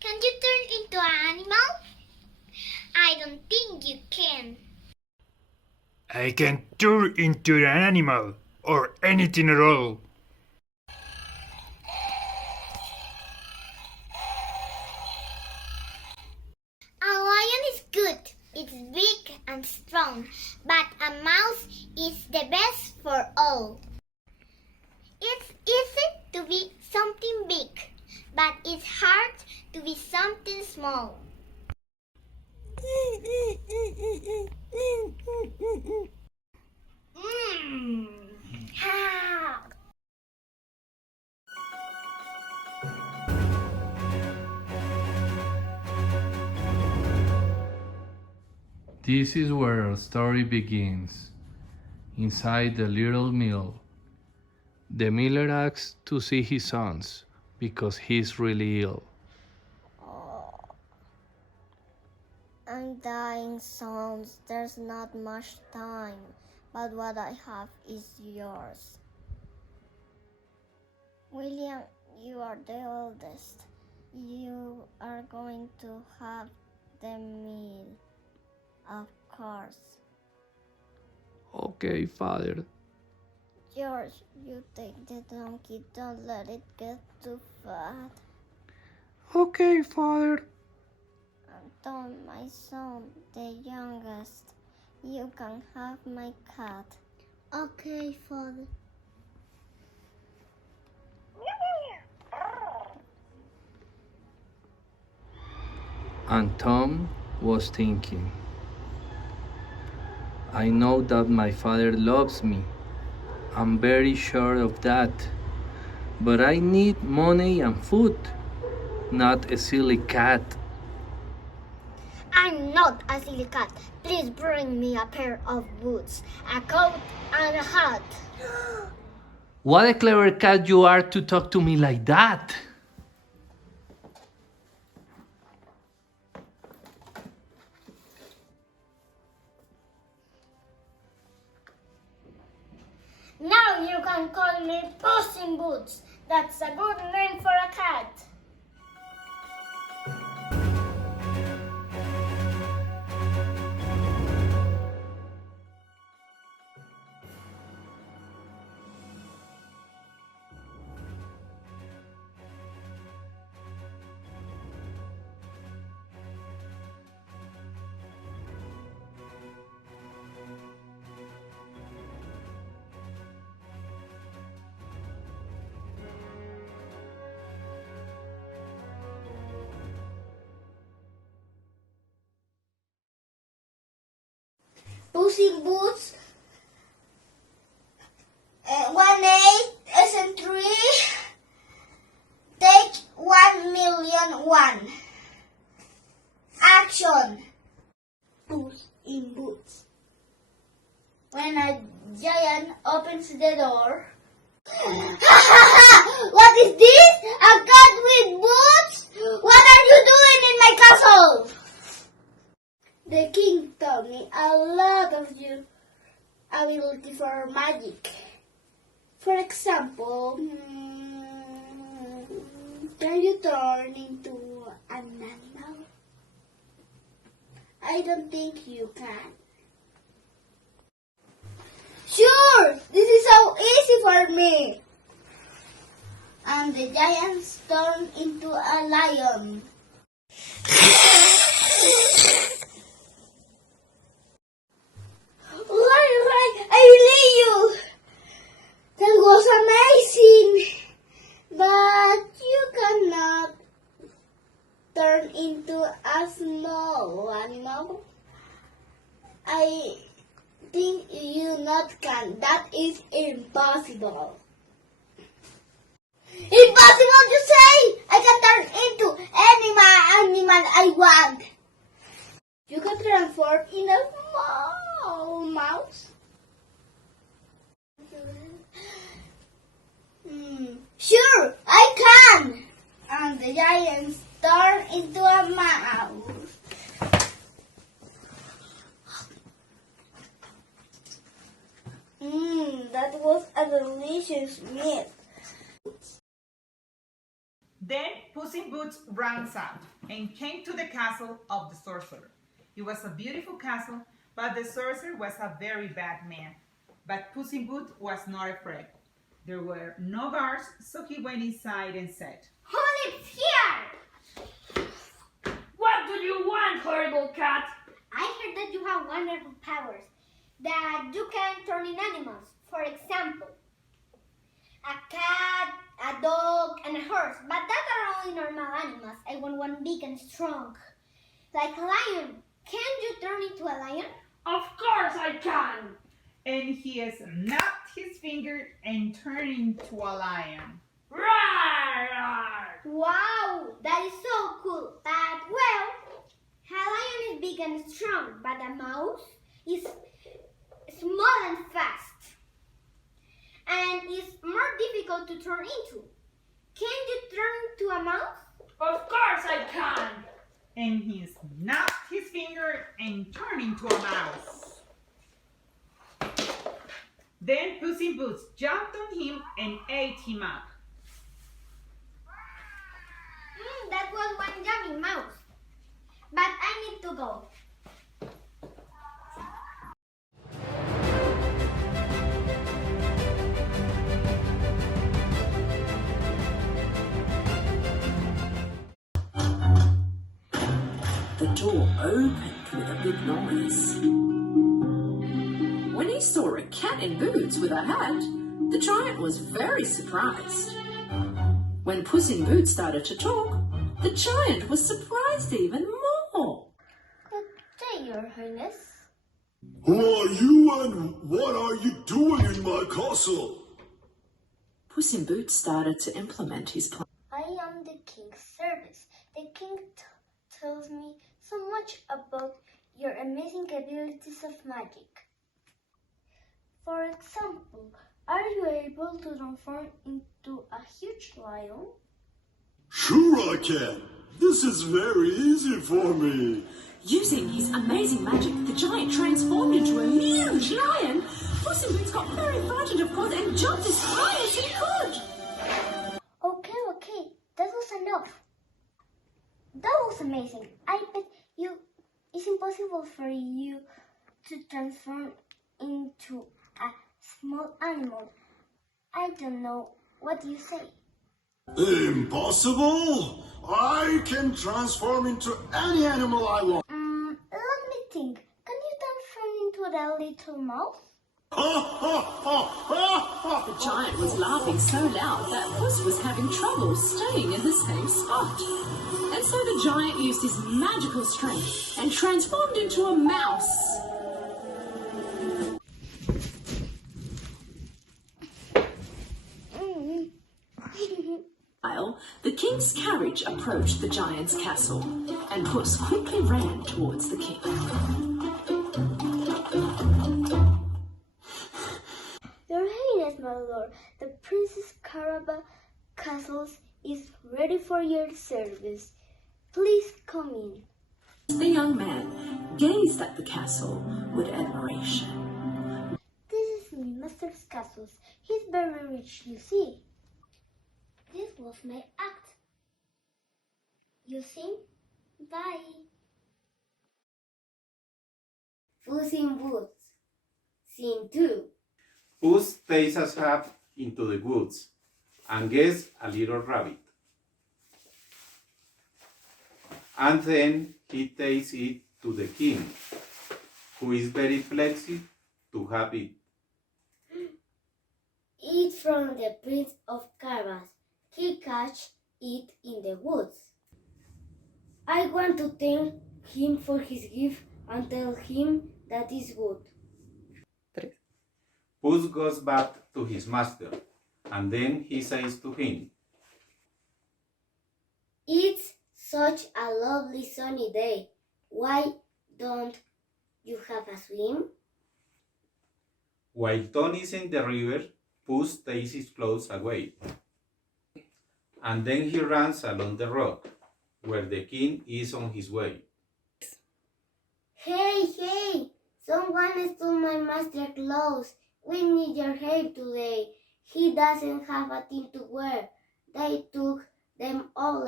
Can you turn into an animal? I don't think you can. I can turn into an animal or anything at all. A lion is good. It's big and strong, but a mouse is the best for all. It's easy to be something big, but it's hard to be something small. Ha! This is where our story begins. Inside the little mill, the miller asks to see his sons because he's really ill. I'm dying, sons. There's not much time, but what I have is yours. William, you are the oldest. You are going to have the meal, of course. Okay, father. George, you take the donkey. Don't let it get too fat. Okay, father. Anton, my son, the youngest, you can have my cat. Okay, father. And Tom was thinking, I know that my father loves me. I'm very sure of that. But I need money and food, not a silly cat. I'm not a silly cat. Please bring me a pair of boots, a coat, and a hat. What a clever cat you are to talk to me like that. Now you can call me Puss in Boots. That's a good name for a cat. Puss in Boots. 1-8 take 1,000,001. Action. Puss in Boots. When a giant opens the door. What is this? A cat with boots? What are you doing in my castle? The king taught me a lot of your ability for magic. For example, can you turn into an animal? I don't think you can. Sure, this is so easy for me. And the giant turned into a lion. Right, I believe you. That was amazing. But you cannot turn into a small animal. I think you not can. That is impossible. Impossible, you say? I can turn into any animal I want. You can transform in a small mouse. Sure, I can. And the giant turned into a mouse. That was a delicious meat. Then Puss in Boots ran out and came to the castle of the sorcerer. It was a beautiful castle, but the sorcerer was a very bad man. But Puss in Boots was not afraid. There were no guards, so he went inside and said, Who lives here? What do you want, horrible cat? I heard that you have wonderful powers, that you can turn in animals. For example, a cat, a dog, and a horse. But that are only normal animals. I want one big and strong, like a lion. Can you turn into a lion? Of course I can. and he snapped his finger and turned into a lion. Roar, roar. Wow, that is so cool. But well, a lion is big and strong, but a mouse is small and fast, and is more difficult to turn into. Can you turn into a mouse? Of course I can. And he snapped his finger and turned into a mouse. Then Puss in Boots jumped on him and ate him up. That was one yummy mouse. But I need to go. The door opened with a big noise. When he saw a cat in boots with a hat, the giant was very surprised. When Puss in Boots started to talk, the giant was surprised even more. Good day, Your Highness. Who are you and what are you doing in my castle? Puss in Boots started to implement his plan. I am the king's service. The king tells me so much about your amazing abilities of magic. For example, are you able to transform into a huge lion? Sure I can. This is very easy for me. Using his amazing magic, the giant transformed into a huge lion. Puss in Boots got very frightened, of course, and jumped as high as he could. Okay, that was enough. That was amazing. I bet it's impossible for you to transform into a small animal. I don't know what you say. Impossible? I can transform into any animal I want. Let me think. Can you transform into a little mouse? The giant was laughing so loud that Puss was having trouble staying in the same spot. And so the giant used his magical strength and transformed into a mouse. While the king's carriage approached the giant's castle, and Puss quickly ran towards the king. Your Highness, my lord, the Princess Caraba Castle is ready for your service. Please come in. The young man gazed at the castle with admiration. This is my master's castle. He's very rich, you see. This was my act. You see? Bye. Puss in Boots. Scene 2. Puss takes a hat into the woods and gets a little rabbit. And then he takes it to the king, who is very pleased to have it. It's from the Prince of Carabas. He catch it in the woods. I want to thank him for his gift and tell him that is good. Puss goes back to his master, and then he says to him, It's such a lovely sunny day. Why don't you have a swim? While Tom is in the river, Puss takes his clothes away. And then he runs along the rock, where the king is on his way. Hey! Someone stole my master's clothes. We need your help today. He doesn't have a thing to wear. They took them all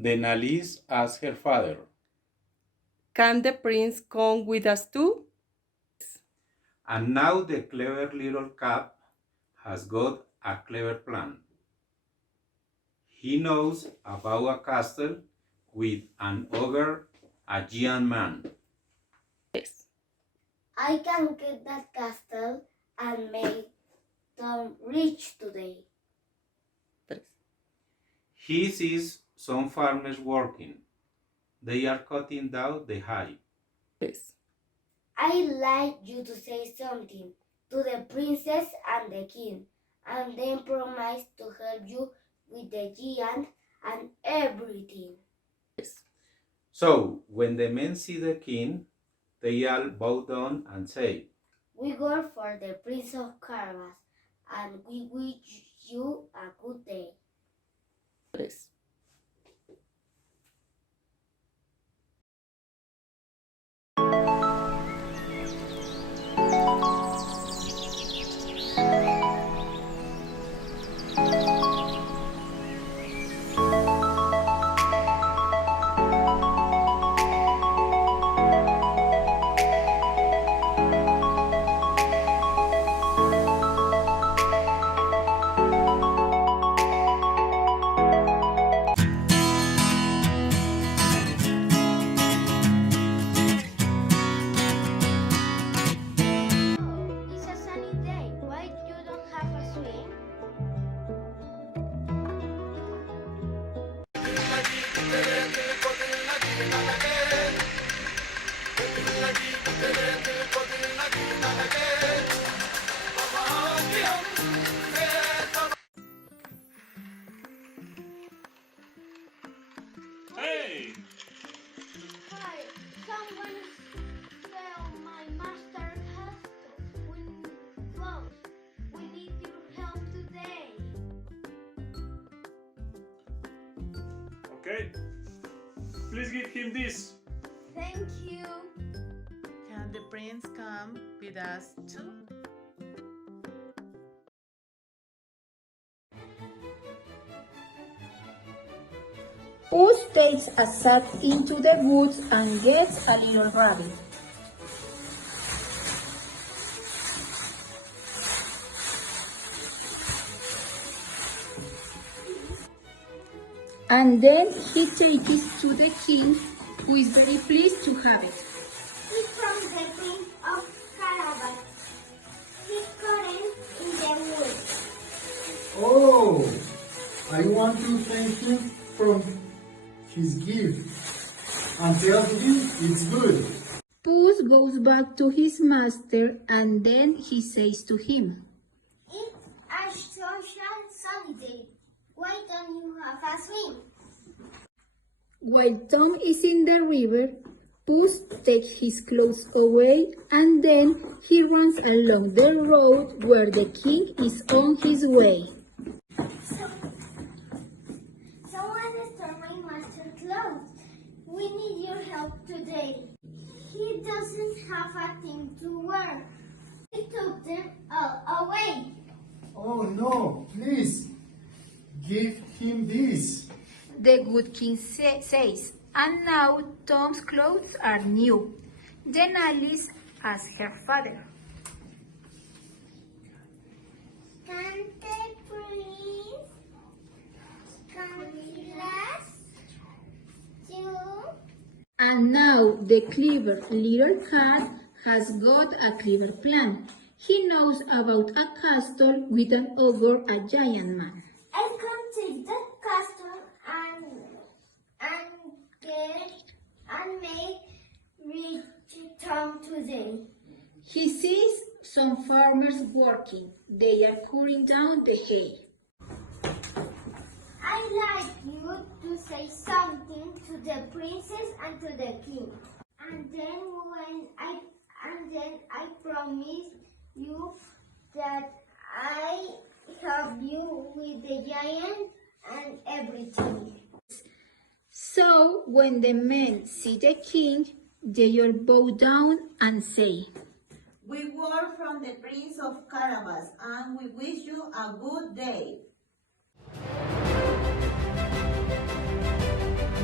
Then Alice asked her father, Can the prince come with us too? and now the clever little cat has got a clever plan. He knows about a castle with an ogre, a giant man. Yes. I can get that castle and make them rich today. He sees some farmers working. They are cutting down the hay. Yes. I'd like you to say something to the princess and the king, and then promise to help you with the giant and everything. Yes. So when the men see the king, they all bow down and say, We go for the Prince of Carabas, and we wish you a good day. Yes. It's a sunny day. Why you don't have a swing? Hey! Hi, someone stole my master castle. We need your help today. Okay. Please give him this. Thank you. Can the prince come with us too? Puss takes a sack into the woods and gets a little rabbit. And then he takes it to the king, who is very pleased to have it. He's from the Prince of Carabas. He's current in the woods. Oh, I want to thank him for his gift and tell him it's good. Puss goes back to his master and then he says to him, It's a social sunny day. Why don't you have a swim? while Tom is in the river, Puss takes his clothes away and then he runs along the road where the king is on his way. Someone stole my master's clothes. We need your help today. He doesn't have a thing to wear. He took them all away. Oh no, please, give him this. The good king says, and now Tom's clothes are new. Then Alice asks her father, Can the prince come with us too? and now the clever little cat has got a clever plan. He knows about a castle with an ogre, a giant man. I can take the castle and make rich Tom today. He sees some farmers working. They are cutting down the hay. I'd like you to say something to the princess and to the king. And then I promise you that I help you with the giant and everything. So when the men see the king, they all bow down and say, We were from the Prince of Carabas, and we wish you a good day.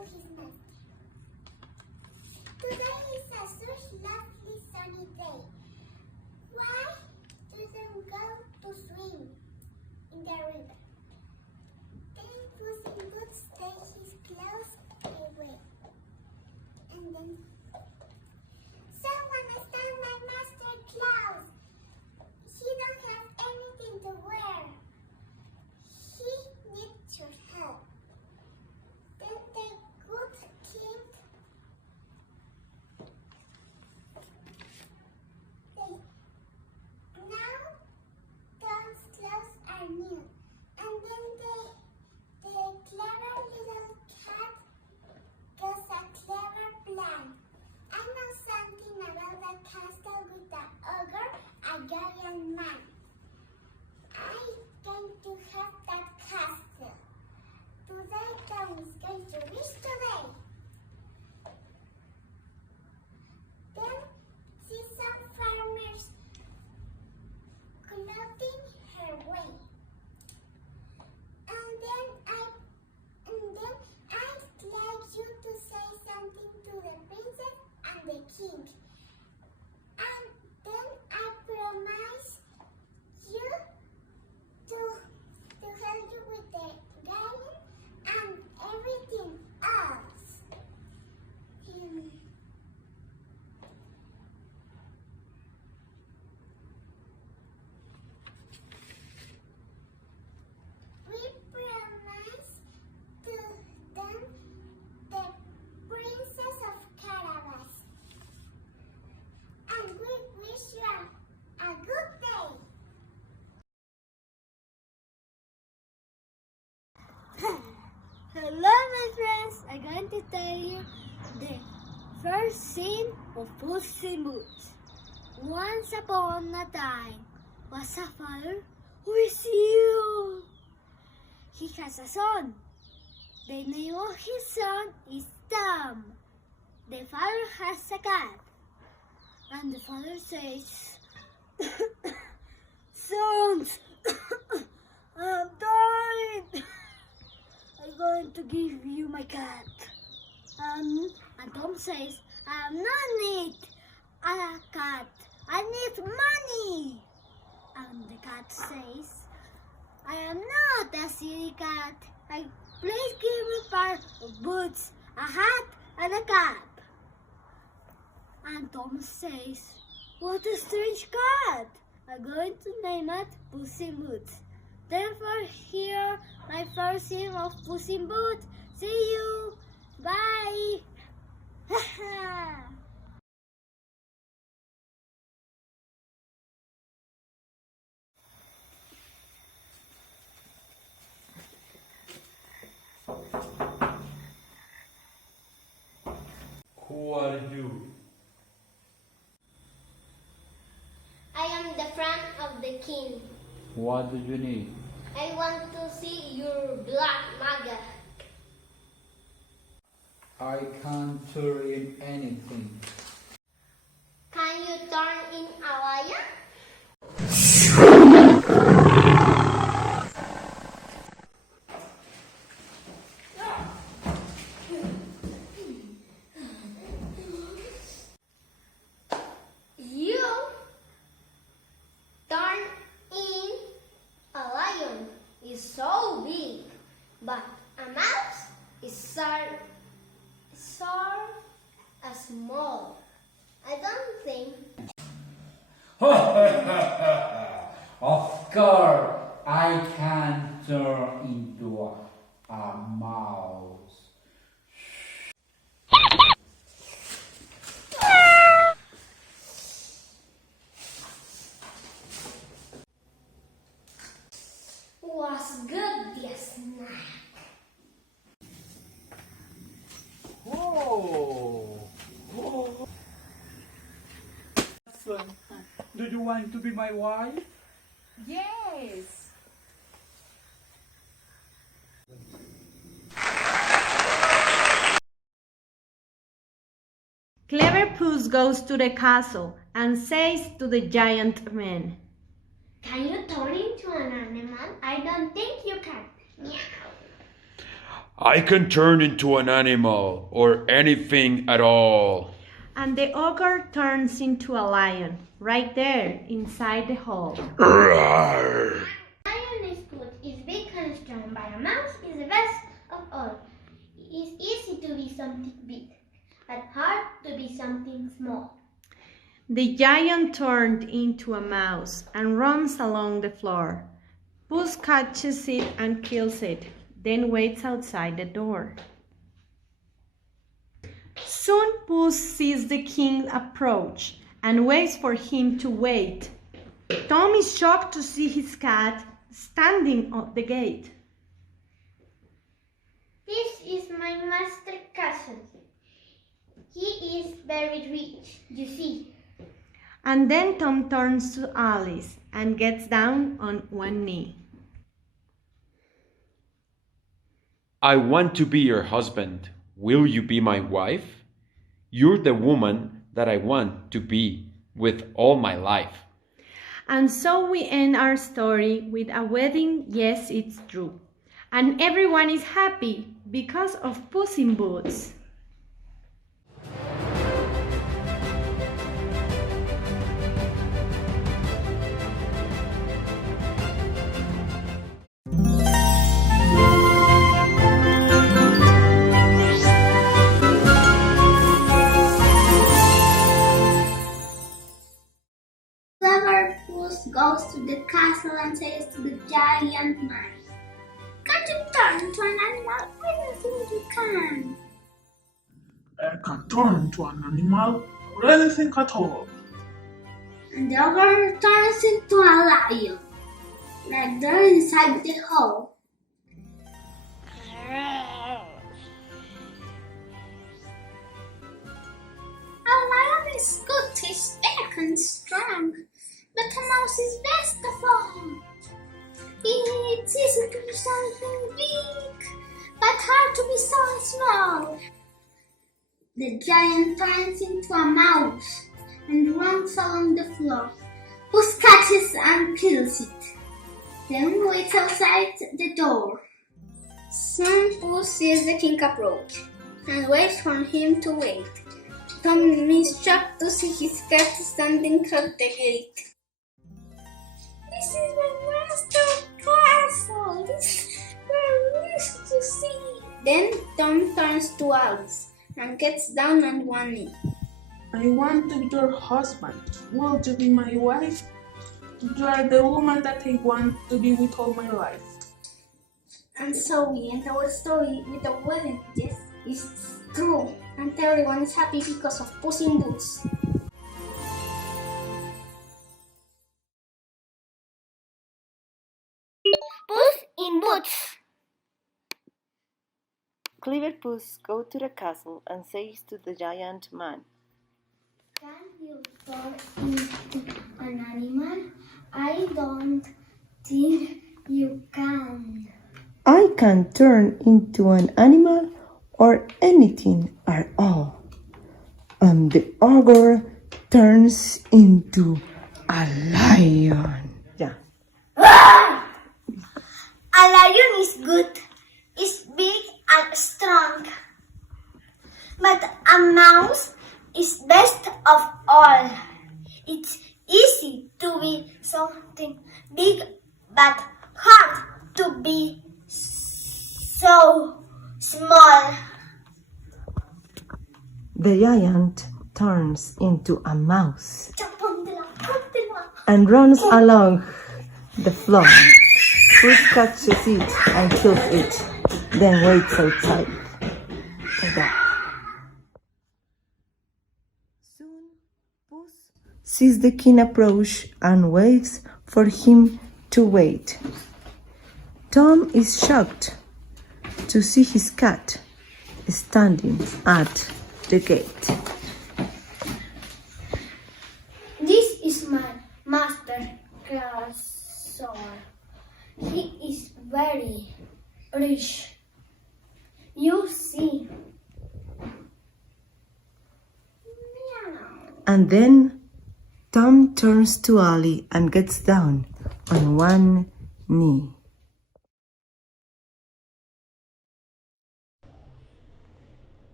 his master. Today is a such lovely sunny day. Why doesn't go to swim in the river? Then Puss in Boots takes his clothes away. And then someone stole my master's clothes. He don't have anything to wear. He needs your help. Then the good king says, now Tom's clothes are new. And then the clever little cat goes a clever plan. I know something about a castle with an ogre, a giant man. I'm going to have that castle. Today Tom is going to reach today. Then see some farmers clothing her way. And then I'd like you to say something to the princess and the king. And then I promise you to help you with the garden and everything else. We promise to them the princess of Carabas. And we wish you a good day. Hello my friends, I'm going to tell you the first scene of Puss in Boots. Once upon a time was a father who is ill. He has a son. The name of his son is Tom. The father has a cat. And the father says, Sons, I'm dying. I'm going to give you my cat. And Tom says, I don't need a cat. I need money. And the cat says, I am not a silly cat. Please give me a pair of boots, a hat, and a cap. And Tom says, what a strange cat. I'm going to name it Puss in Boots. Therefore, here my first scene of Puss in Boots. See you. Bye. Who are you? I am the friend of the king. What do you need? I want to see your black maga. I can't turn in anything. Can you turn in a lion? You turn in a lion is so big, but a mouse is so small. I don't think. Of course, I can turn into a mouse. Was good this night. Do you want to be my wife? Yes. Clever Puss goes to the castle and says to the giant man, Can you turn into an animal? I don't think you can. Meow. I can turn into an animal or anything at all. And the ogre turns into a lion, right there inside the hole. Roar. Lion is good, is big and strong, but a mouse is the best of all. It is easy to be something big, but hard to be something small. The giant turned into a mouse and runs along the floor. Puss catches it and kills it, then waits outside the door. Soon Puss sees the king approach and waits for him to wait. Tom is shocked to see his cat standing at the gate. This is my master castle. He is very rich, you see. And then Tom turns to Alice and gets down on one knee. I want to be your husband. Will you be my wife? You're the woman that I want to be with all my life. And so we end our story with a wedding, yes, it's true. And everyone is happy because of Puss in Boots. Clever Puss goes to the castle and says to the giant man, "Can't you turn into an animal? I don't think you can." I can turn into an animal or anything at all. And the ogre turns into a lion, right there inside the hole. A lion is good, he's big and strong, but a mouse is best of all. It's easy to be something big, but hard to be so small. The giant turns into a mouse and runs along the floor. Puss catches and kills it, then waits outside the door. Soon Puss sees the king approach and waits for him to wait. Tom is shocked to see his cat standing at the gate. "This is my master castle. This is where I used to see." Then Tom turns to Alice and gets down on one knee. I want to be your husband. Will you be my wife? You are the woman that I want to be with all my life. And so we end our story with a wedding. Yes, it's true. And everyone is happy because of Puss in Boots. Puss in Boots. Clever Puss goes to the castle and says to the giant man, "Can you turn into an animal? I don't think you can." I can turn into an animal or anything at all. And the ogre turns into a lion. Yeah. A lion is good, is big and strong, but a mouse is best of all. It's easy to be something big, but hard to be so small. The giant turns into a mouse and runs along the floor. Puss catches it and kills it, then waits outside the door. Soon Puss sees the king approach and waits for him to wait. Tom is shocked to see his cat standing at the gate. This is my master castle. He is very rich. You see. And then Tom turns to Ali and gets down on one knee.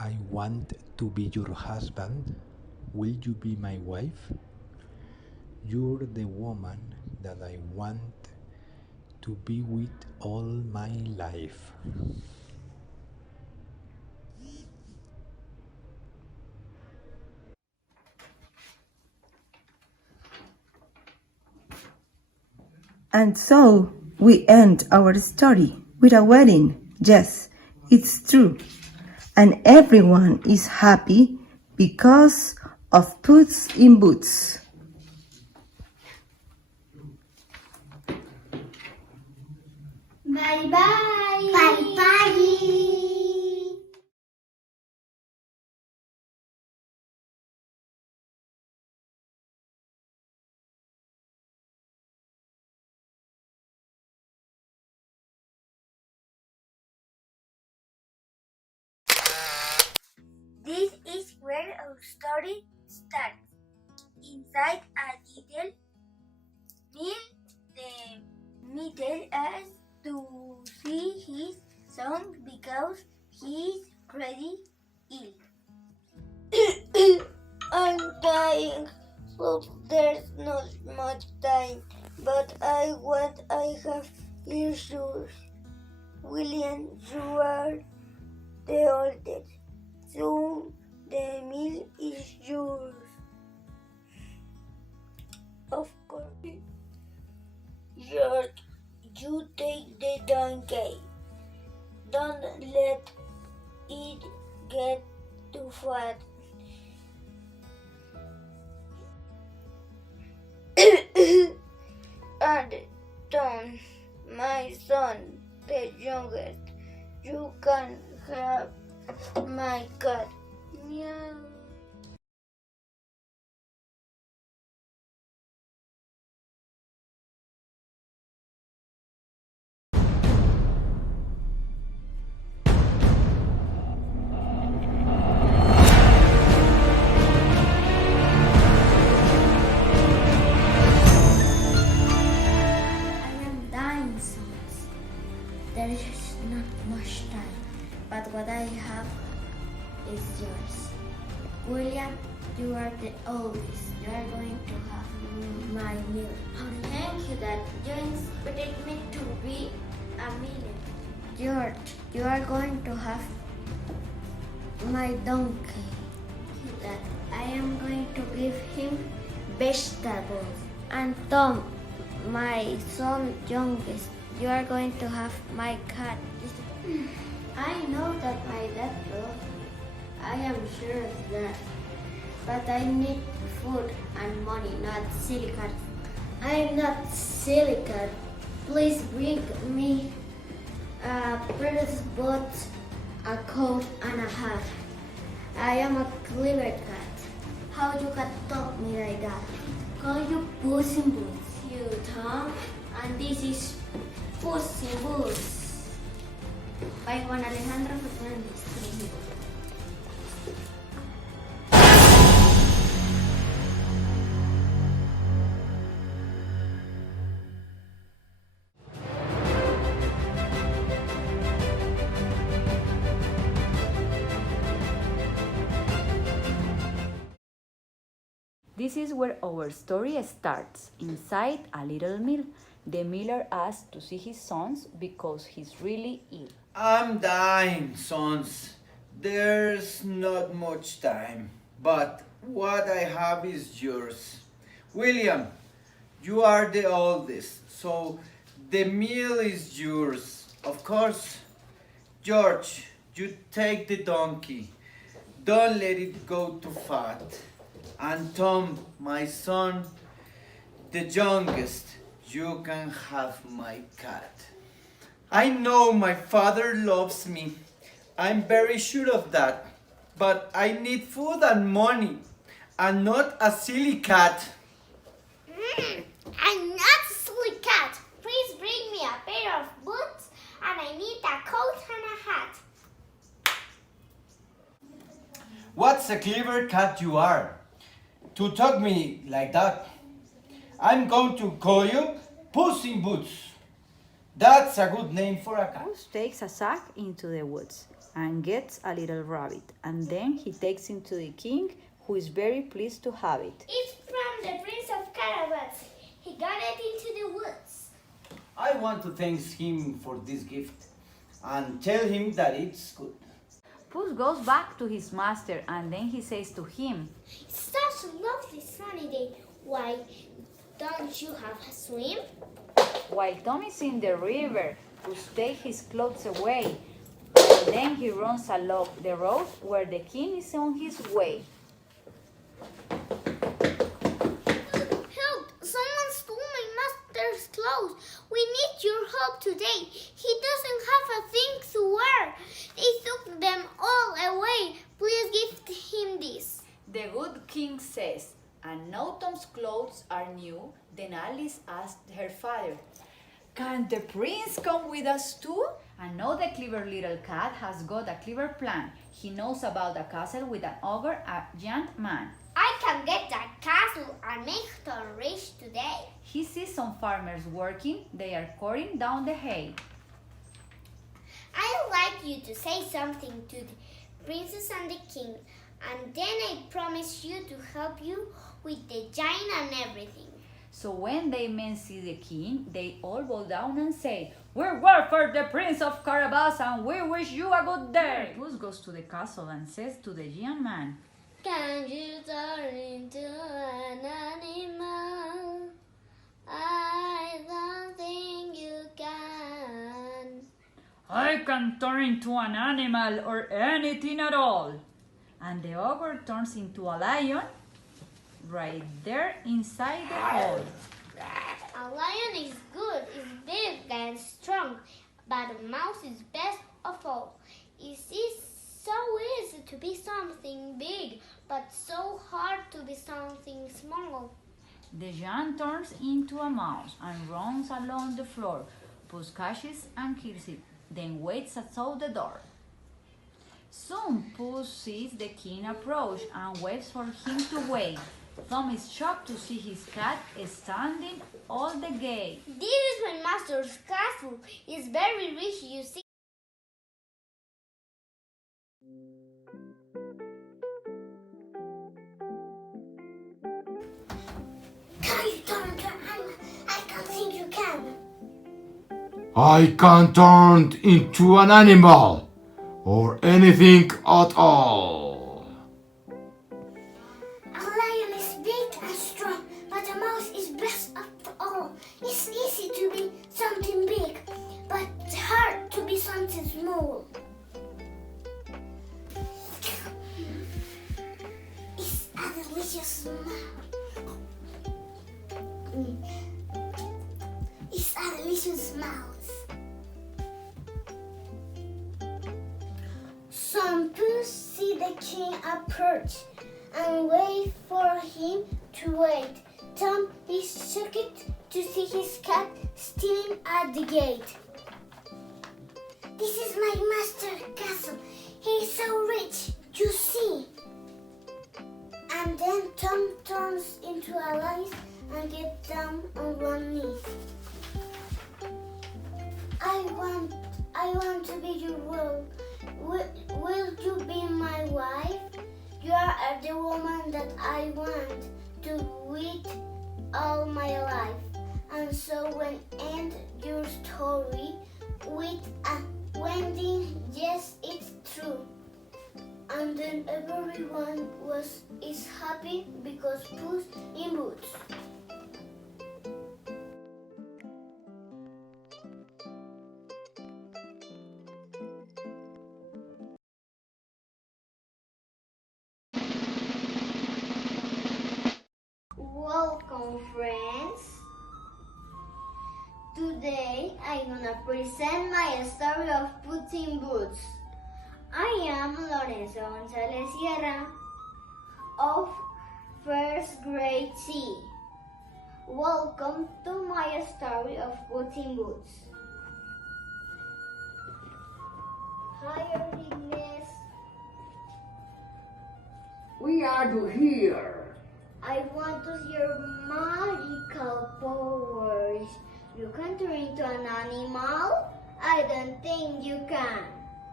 I want to be your husband. Will you be my wife? You're the woman that I want to be with all my life. And so we end our story with a wedding. Yes, it's true. And everyone is happy because of Puss in Boots. Bye bye. Bye bye. This is where our story starts. Inside a little mill, the middle has to see his son because he's really ill. I'm dying, so there's not much time, but I have issues. William, you are the oldest, so the mill is yours. Of course. George, you take the donkey. Don't let it get too fat. And Tom, my son, the youngest, you can have my cat. Meow. I am dying, sons. There is not much time, but what I have is yours. William, you are the oldest. You are going to have my meal. Oh, thank you, Dad. You inspired me to be a millionaire. George, you are going to have my donkey. Dad, I am going to give him vegetables. And Tom, my son youngest, you are going to have my cat. I know that my dad will. I am sure of that. But I need food and money, not silly cat. I am not silly cat. Please bring me a precious boat, a coat, and a hat. I am a clever cat. How you can talk me like that? Call you Puss in Boots. You, Tom, and this is Puss in Boots by Juan Alejandro Fernández. This is where our story starts. Inside a little mill, the miller asks to see his sons because he's really ill. I'm dying, sons. There's not much time, but what I have is yours. William, you are the oldest, so the meal is yours. Of course. George, you take the donkey. Don't let it go too fat. And Tom, my son, the youngest, you can have my cat. I know my father loves me. I'm very sure of that. But I need food and money, and not a silly cat. I'm not a silly cat. Please bring me a pair of boots, and I need a coat and a hat. What's a clever cat you are, to talk me like that. I'm going to call you Puss in Boots. That's a good name for a cat. Puss takes a sack into the woods. and gets a little rabbit, and then he takes it to the king, who is very pleased to have it. It's from the Prince of Carabas. He got it into the woods. I want to thank him for this gift and tell him that it's good. Puss goes back to his master, and then he says to him, It's such a lovely sunny day. Why don't you have a swim? While Tom is in the river, Puss takes his clothes away, and then he runs along the road where the king is on his way. Help! Someone stole my master's clothes. We need your help today. He doesn't have a thing to wear. They took them all away. Please give him this. The good king says, and now Tom's clothes are new. Then Alice asked her father, Can the prince come with us too? And now the clever little cat has got a clever plan. He knows about a castle with an ogre, a giant man. I can get that castle and make Tom rich today. He sees some farmers working. They are cutting down the hay. I'd like you to say something to the princess and the king, and then I promise you to help you with the giant and everything. So when the men see the king, they all bow down and say, We work for the Prince of Carabas and we wish you a good day. Puss goes to the castle and says to the giant man, Can you turn into an animal? I don't think you can. I can turn into an animal or anything at all. And the ogre turns into a lion right there inside the hall. A lion is good, is big and strong, but a mouse is best of all. It is so easy to be something big, but so hard to be something small. The giant turns into a mouse and runs along the floor. Puss catches and kills it, then waits outside the door. Soon Puss sees the king approach and waits for him to wait. Tom is shocked to see his cat standing all the gate. This is my master's castle. It's very rich, you see. Can you turn to an animal? I don't think you can. I can't turn into an animal or anything at all. A lion is big and strong, but a mouse is best of all. It's easy to be something big, but hard to be something small. It's a delicious smell. It's a delicious mouse. Some Puss see the king approach and wait for him to wait. Tom is shocked to see his cat standing at the gate. This is my master's castle. He is so rich, you see. And then Tom turns into a lion and gets down on one knee. I want to be your world. Will you be my wife? You are the woman that I want to with all my life. And so when end your story with a wedding, yes, it's true. And then everyone is happy because Puss in Boots. Welcome, friends. Today I'm gonna present my story of Puss in Boots. I am Lorenzo González Sierra of first grade C. Welcome to my story of Puss in Boots. Hi, Agnes. We are to hear. I want to hear magical powers. You can turn into an animal? I don't think you can.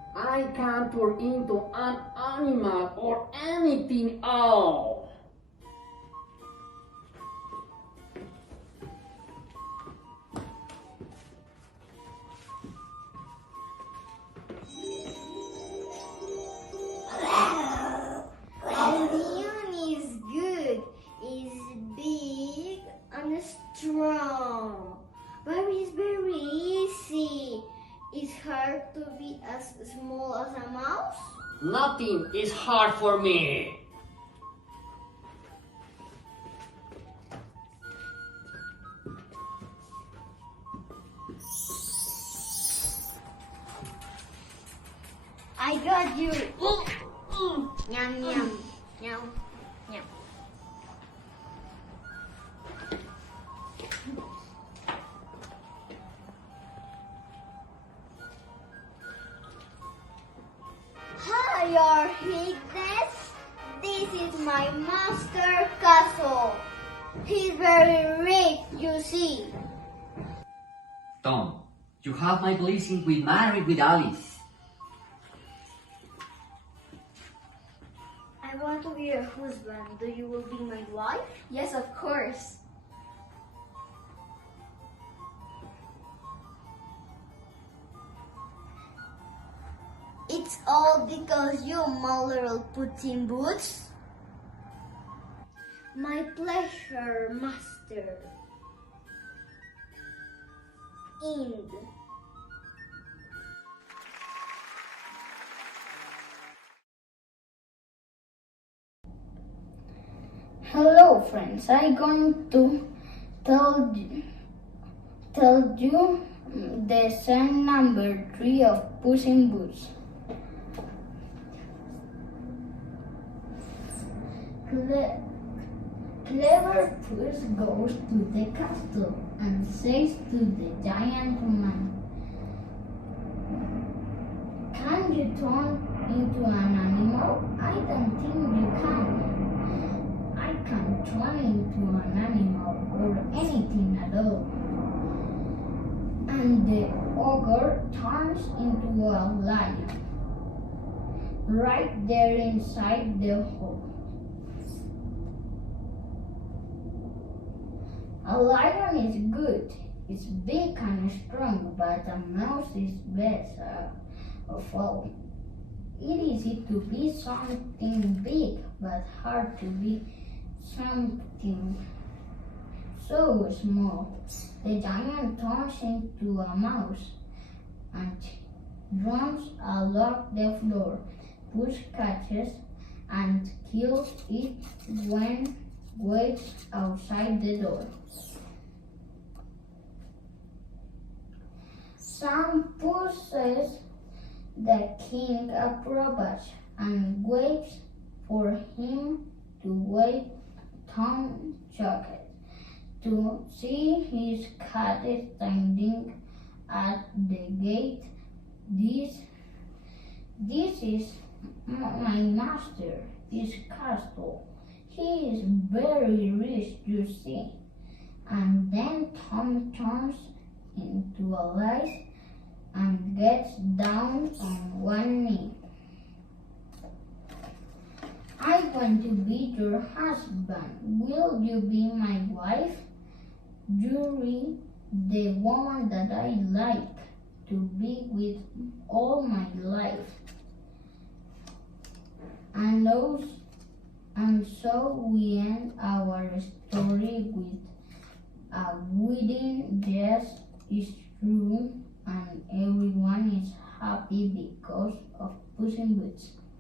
I can't turn into an animal or anything else. A lion is good, is big and strong, but it's very easy. It's hard to be as small as a mouse. Nothing is hard for me. I got you. Yum yum yum yum. Hi, Your Highness. This is my master castle. He's very rich, you see. Tom, you have my blessing with married with Alice. I want to be your husband. Do you will be my wife? Yes, of course. It's all because you, my little Puss in Boots. My pleasure, master. End. Hello, friends. I'm going to tell you the scene number 3 of Puss in Boots. Clever Puss goes to the castle and says to the giant man, "Can you turn into an animal? I don't think you can." "I can turn into an animal or anything at all." And the ogre turns into a lion, right there inside the hole. A lion is good, it's big and strong, but a mouse is best of all. It is easy to be something big, but hard to be something so small. The giant turns into a mouse and runs along the floor. Puss catches and kills it when waits outside the door. Some pusses the king approves and waits for him to wait Tom shocked to see his cat standing at the gate. This is my master, his castle. He is very rich, you see. And then Tom turns into a lice and gets down on one knee. "I want to be your husband. Will you be my wife? Yuri, the woman that I like to be with all my life." And so we end our story with a wedding. Yes, it's true, and everyone is happy because of Puss in Boots.